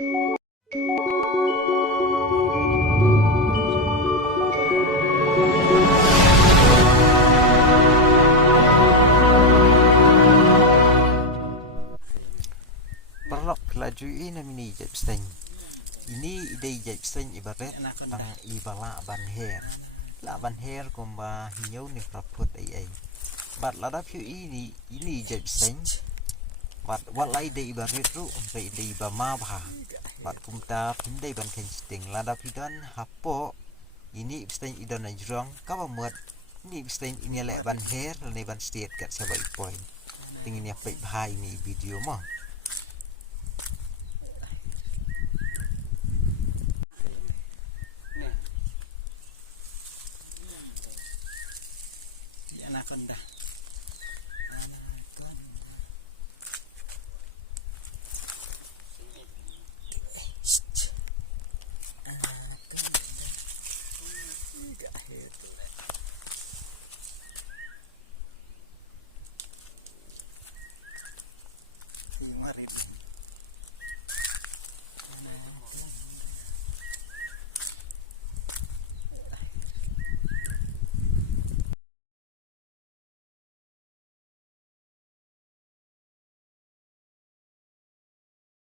Perlok kelajuin ini U Bseiñ. Ini ide U Bseiñ ibarat tang ibala ban her. La ban her kumba hinyau ni praput ai. Bat ladap yu ini U Bseiñ. Bat walai ide ibarat ru re ide ibama bah. Bat kumta pindai ban kencing ladap idan hapo ini U Bseiñ idan ajrong kawa muat ini U Bseiñ ini lek ban her ni ban state kat sebai point. Tingin ya Peit bahai ini video mah. Anaconda.